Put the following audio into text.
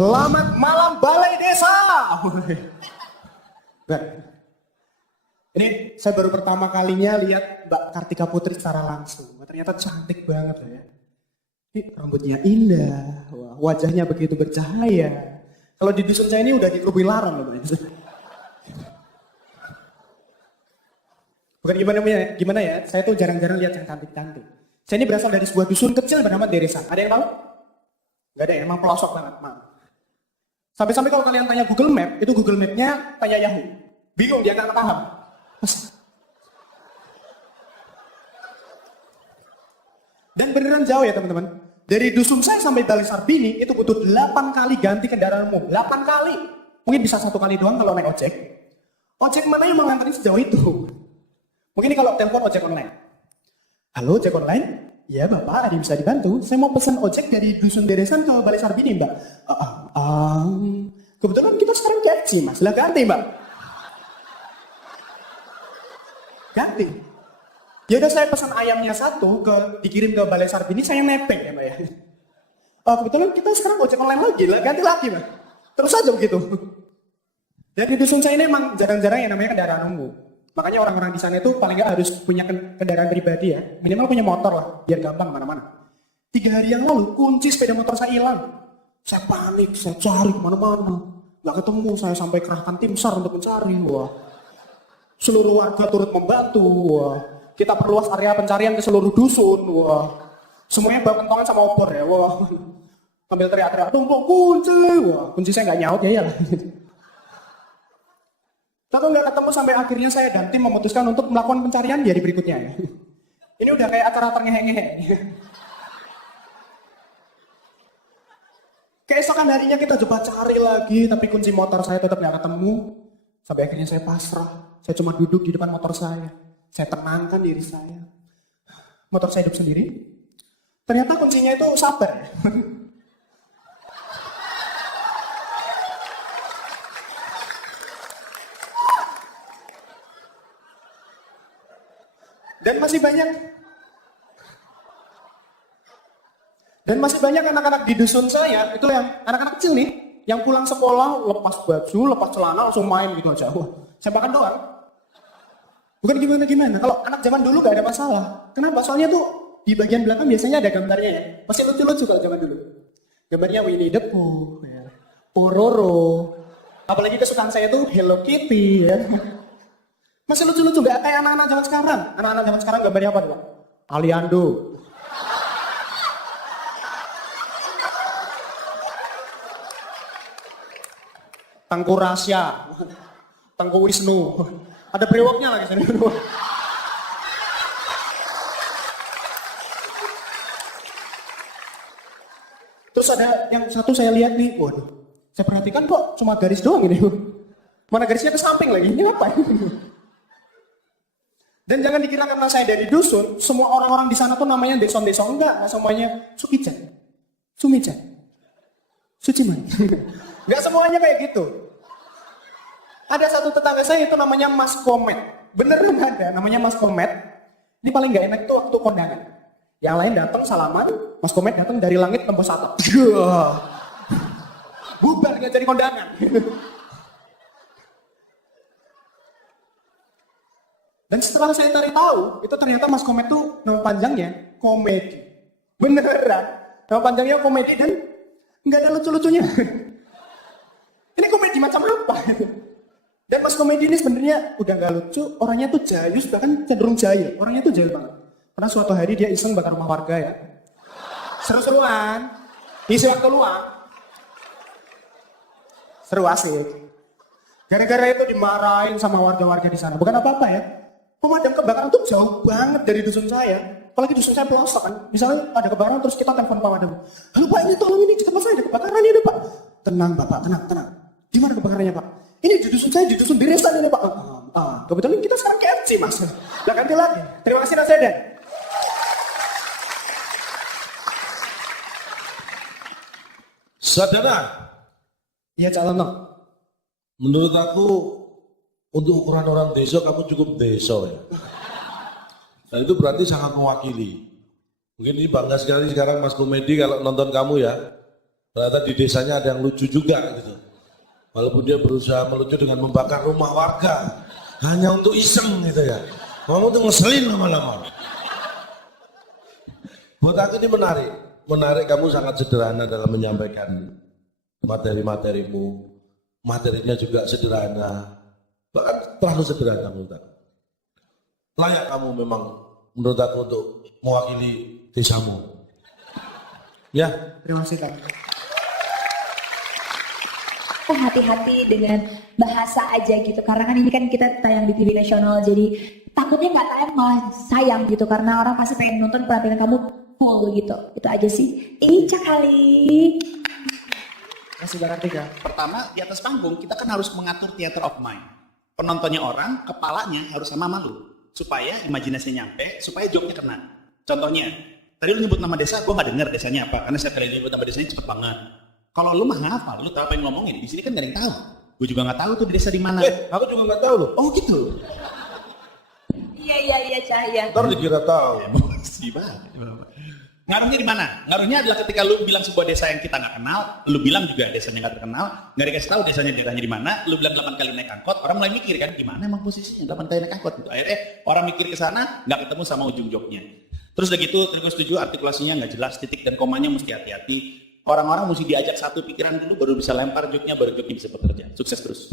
Selamat malam Balai Desa. Nah, ini saya baru pertama kalinya lihat Mbak Kartika Putri secara langsung. Ternyata cantik banget ya. Ini rambutnya indah, wajahnya begitu bercahaya. Kalau di dusun saya ini udah dikerubuhi larang loh. Bukan gimana ya, saya tuh jarang-jarang lihat yang cantik-cantik. Saya ini berasal dari sebuah dusun kecil bernama Deresan. Ada yang tahu? Gak ada ya, emang pelosok banget. Sampai-sampai kalau kalian tanya Google Map, itu Google Map-nya tanya Yahoo. Bingung, dia gak paham. Dan beneran jauh ya teman-teman. Dari dusun saya sampai Bali Sarbini, itu butuh 8 kali ganti kendaraan umum. 8 kali. Mungkin bisa 1 kali doang kalau naik ojek. Ojek mana yang mengantarin sejauh itu? Mungkin ini kalau telepon ojek online. Halo, ojek online? Ya Bapak, ada yang bisa dibantu? Saya mau pesan ojek dari dusun Deresan ke Bali Sarbini, Mbak. Kebetulan kita sekarang gaji, Mas. Lah ganti, Mbak. Ganti. Ya udah saya pesan ayamnya 1 dikirim ke Balai Sarbini, saya nepeng ya, Mbak ya. Kebetulan kita sekarang ojek online lagi, lah ganti lagi, Mbak. Terus aja begitu. Dan di dusun saya ini emang jarang-jarang yang namanya kendaraan umum. Makanya orang-orang di sana itu paling nggak harus punya kendaraan pribadi ya. Minimal punya motor lah, biar gampang kemana-mana. 3 hari yang lalu, kunci sepeda motor saya hilang. Saya panik, saya cari kemana-mana. Nggak ketemu, saya sampai kerahkan tim SAR untuk mencari. Wah. Seluruh warga turut membantu. Wah. Kita perluas area pencarian ke seluruh dusun. Wah. Semuanya bawa kentongan sama opor ya. Wah. Sambil teriak-teriak, tumpuk kunci. Wah. Kunci saya nggak nyaut ya iyalah. Tapi nggak ketemu sampai akhirnya saya dan tim memutuskan untuk melakukan pencarian di hari berikutnya ya. Ini udah kayak acara terngehe-ngehe. Keesokan harinya kita coba cari lagi, tapi kunci motor saya tetap nggak ketemu. Sampai akhirnya saya pasrah. Saya cuma duduk di depan motor saya. Saya tenangkan diri saya. Motor saya hidup sendiri. Ternyata kuncinya itu sabar ya. Dan masih banyak anak-anak di dusun saya, itu yang anak-anak kecil nih, yang pulang sekolah lepas baju, lepas celana langsung main gitu aja. Wah, saya makan doang. Bukan gimana-gimana. Kalau anak zaman dulu gak ada masalah. Kenapa? Soalnya tuh di bagian belakang biasanya ada gambarnya ya. Masih lucu-lucu kalau zaman dulu. Gambarnya Winnie the Pooh, ya. Pororo. Apalagi kesukaan saya tuh Hello Kitty ya. Masih lucu-lucu, gak kayak anak-anak zaman sekarang. Anak-anak zaman sekarang gambarnya apa tuh? Aliando. Tengku Rasya. Tengku Wisnu. Ada brewoknya lagi. Terus ada yang satu saya lihat nih, waduh. Saya perhatikan kok cuma garis doang ini. Mana garisnya ke samping lagi, ini apa? Dan jangan dikira karena saya dari dusun, semua orang-orang di sana tuh namanya Deson-Deson. Enggak semuanya Sukijan, Sumijan, Suciman. Enggak semuanya kayak gitu. Ada satu tetangga saya itu namanya Mas Komet. Beneran ada, namanya Mas Komet. Ini paling gak enak itu waktu kondangan. Yang lain datang salaman, Mas Komet datang dari langit tembus atap. Bubar gak jadi kondangan. Dan setelah saya cari tahu, itu ternyata Mas Komet tuh nama panjangnya Komedi. Beneran. Nama panjangnya Komedi dan nggak ada lucu-lucunya. Ini komedi macam apa? Dan Mas Komedi ini sebenarnya udah nggak lucu, orangnya tuh jayus, bahkan cenderung jahil. Orangnya tuh jahil banget. Karena suatu hari dia iseng bakar rumah warga ya. Seru-seruan, isi waktu luang. Seru asik. Gara-gara itu dimarahin sama warga-warga di sana. Bukan apa-apa ya. Pemadam kebakaran tuh jauh banget dari dusun saya. Apalagi dusun saya pelosok kan. Misalnya ada kebakaran terus kita telepon pemadam. Halo Pak, ini tolong ini di tempat saya ada kebakaran ini Pak. Tenang Bapak, tenang. Di mana kebakarannya Pak? Ini di dusun saya, di dusun Deresan ini Pak. Kebetulan kita sekarang KFC Mas. Lah ganti lagi. Terima kasih Mas Eden. Saudara. Iya Cak Lono. Menurut aku untuk ukuran orang desa kamu cukup desa ya. Dan itu berarti sangat mewakili. Mungkin ini bangga sekali sekarang Mas Komedi kalau nonton kamu ya. Ternyata di desanya ada yang lucu juga gitu. Walaupun dia berusaha melucu dengan membakar rumah warga hanya untuk iseng gitu ya. Kamu tuh ngeselin lama-lama. Buat aku ini menarik. Menarik, kamu sangat sederhana dalam menyampaikan materi-materimu. Materinya juga sederhana. Bahkan terlalu sederhana menurut aku. Layak kamu memang menurut aku untuk mewakili desamu. Ya. Terima kasih Kak. Hati-hati dengan bahasa aja gitu, karena kan ini kan kita tayang di TV nasional, jadi takutnya nggak tayang malah sayang gitu, karena orang pasti pengen nonton penampilan kamu full gitu. Itu aja sih. Ica kali. Terima kasih Kak Kartika. Pertama, di atas panggung kita kan harus mengatur theater of mind. Penontonnya orang, kepalanya harus sama malu. Supaya imajinasinya nyampe, supaya joke-nya kena. Contohnya, tadi lu nyebut nama desa, gue gak denger desanya apa. Karena setiap kali nyebut nama desanya cepet banget. Kalau lu mah ngapal, lu tahu apa yang ngomongin. Di sini kan gak ada yang tahu. Gue juga gak tahu tuh di desa di mana. Aku juga nggak tahu loh. Oh gitu. Iya Cahaya. Ntar dikira tahu. Emosi banget. Ngaruhnya di mana? Ngaruhnya adalah ketika lu bilang sebuah desa yang kita nggak kenal, lu bilang juga desanya nggak terkenal, nggak dikasih tahu desanya daerahnya di mana, lu bilang 8 kali naik angkot, orang mulai mikir kan gimana emang posisinya 8 kali naik angkot gitu. Akhirnya orang mikir ke sana nggak ketemu sama ujung joknya. Terus udah gitu, terus setuju artikulasinya nggak jelas, titik dan komanya mesti hati-hati. Orang-orang mesti diajak satu pikiran dulu, baru bisa lempar joknya, baru joknya bisa bekerja. Sukses terus.